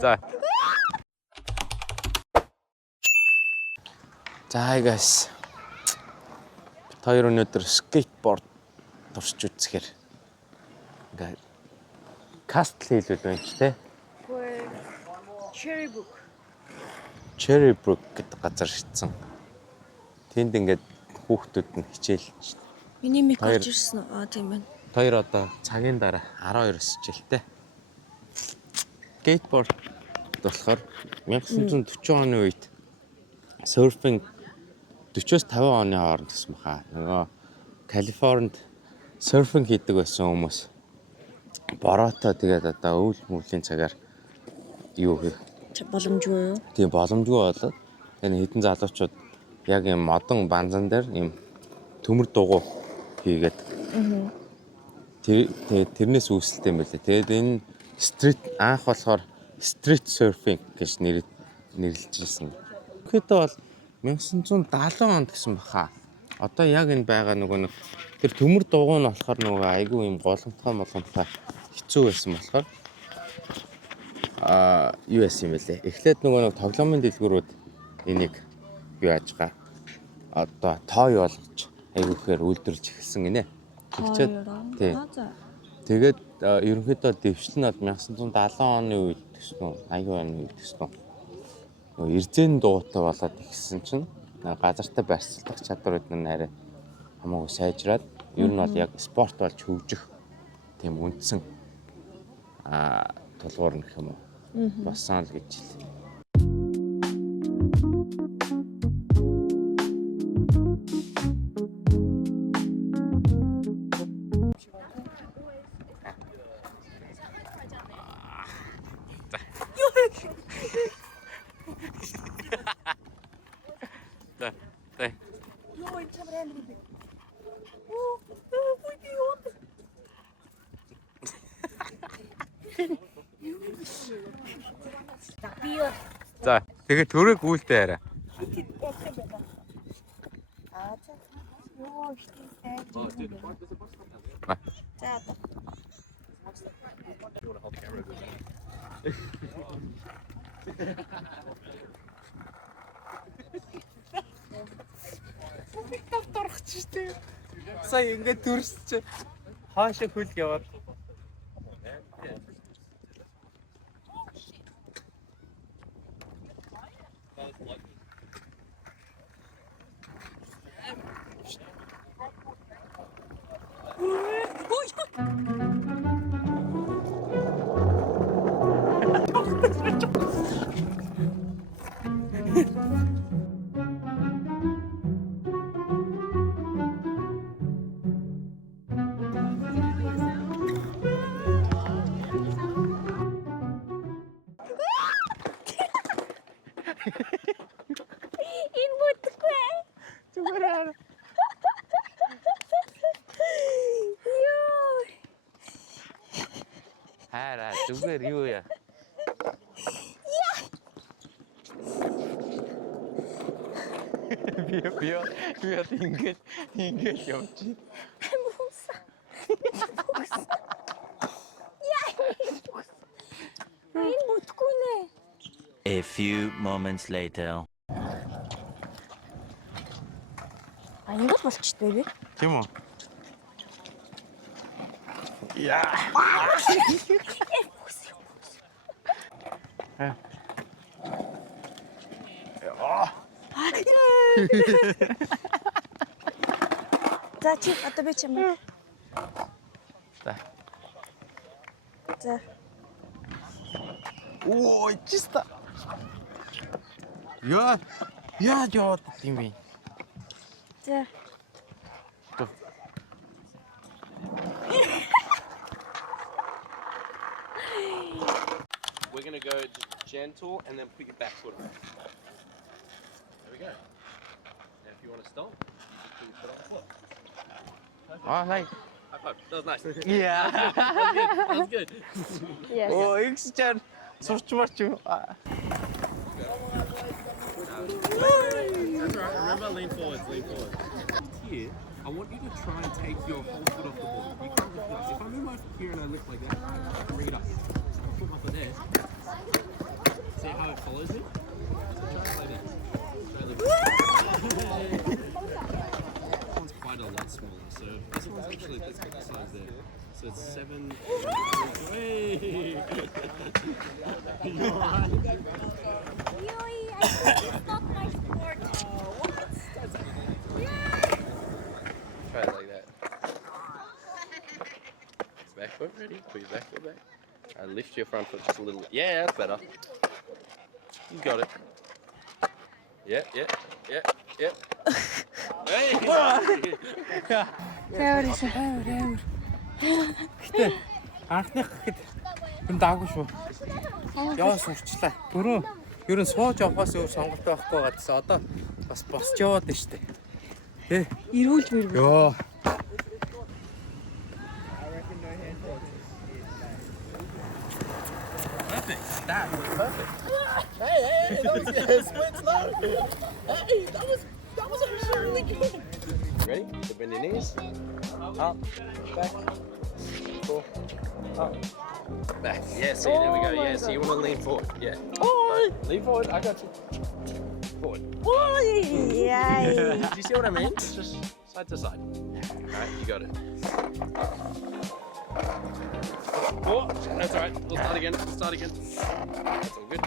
자. За guys. Хоёр өнөөдөр скейтборд турш үзэхээр ингээ кастл хийлүүл байна ч тий. Cherry Brook гэдэг газар шигдсэн. Тэнд ингээд хүүхдүүд нь хичээлж. Миний мик орж ирсэн үү? Тийм байна. Хоёр одоо цагийн дараа 12-с хичээлтэй. Скейтборд болохоор 1940 оны үед серфинг 40-с 50 оны хооронд гэсэн баха. Нөгөө Калифорнид серфинг хийдэг байсан хүмүүс бороотой тэгээд одоо өвөл мөвлийн цагаар юу хэ боломжгүй юу? Тийм боломжгүй болоод энэ хэдэн залуучууд яг юм модон банзан дээр юм төмөр дугуй хийгээд тэрнээс үүсэлтэй юм байлээ. Тэгээд энэ стрит анх болохоор стрит серфинг гэж нэрлэжсэн. Тэгэхдээ бол 1970 онд гэсэн баха. Одоо яг энэ байгаа нөгөө нэг тэр төмөр дугуй нь болохоор нөгөө айгүй юм голомтгой хэцүү байсан болохоор юу яасан юм бэлээ. Эхлээд нөгөө нэг тоглоомын дэлгүүрүүд энийг юу яаж байгаа. Одоо тоо болгож айгүйхээр үйлдвэрлэж эхэлсэн гинэ. Тэгээд ерөнхийдөө дэвшил нь бол 1970 оны үед гэсэн 80 оны үед гэсэн. Нөгөө эрзэн дуутай болоод ихсэн чинь газартаа барьцлах чадварууд нь арай хамаагүй сайжраад ер нь бол яг спорт болж хөгжих тийм үндсэн тулгуур нэх юм уу болсон л гэж хэлээ. За тэгээ төрөг үүлтэй арай. Сая ингээд төрсч хаашаа хөл яваад. Энэ бүтгүй. Зүгээр. Йоо. Хараа зүгээр юу яа. Би ингээд явж. Энэ бүтгүй нэ. A few moments later. Ингээд болчтой би. Тийм үү? Яа. За чи одоо би чамд. За. Ой, чисто. Я тийм би. За. We're going to go gentle and then put your back foot on. There we go. And if you want to stomp, put your foot on the floor. Oh, hey. High five. That was nice. Yeah. That was good. Yes. Oh, X-Chan. Surchmarch you. That's right. Remember, lean forwards, lean forwards. Here, I want you to try and take your whole foot off the ball. You can't lift it up. If I move my foot here and I lift like that, I can bring it up. So I put Try it like that. Back foot ready. Put your back foot back. Lift your front foot just a little. Yeah, that's better. You got it. Yeah. Hey! Анхных гэхэд хүн даагүй шүү. Яа сурчлаа. Түрүү ер нь сууж явахаас өөр сонголт байхгүй гадсан. Одоо бас босч яваад байна штэ. Тэ. Ирүүл мэрвэ. Йоо. Perfect. That was perfect. Hey, that was split slow. Hey, that was actually really good. Ready? So bend your knees. Up, back, pull, up, back. Yeah, see, there we go. Yeah, so you want to lean forward. Yeah. Lean forward. I got you. Forward. Yay. Do you see what I mean? It's just side to side. All right, you got it. Oh, that's all right. We'll start again. That's all good.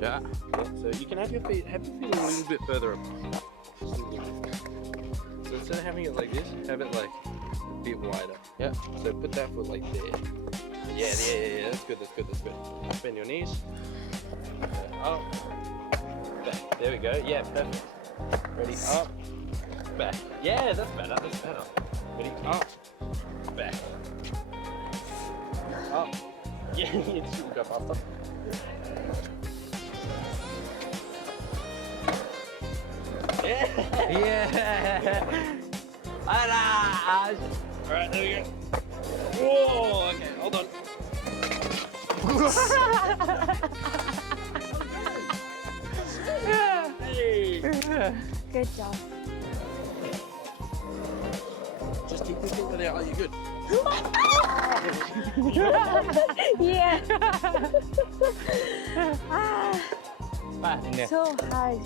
Yeah. So you can have your feet a little bit further apart. Just a little bit. So instead of having it like this, have it like a bit wider. Yeah. So put that foot like there. Yeah. That's good. Bend your knees. Up. Back. There we go. Yeah, perfect. Ready? Up. Back. Yeah, that's better. Ready? Up. Back. Up. Yeah, you should go faster. Yeah. Alright, there we go. Whoa, okay, hold on. Hey. Good job. Just keep this finger there. Oh, you're good. Yeah. Ba. So hard.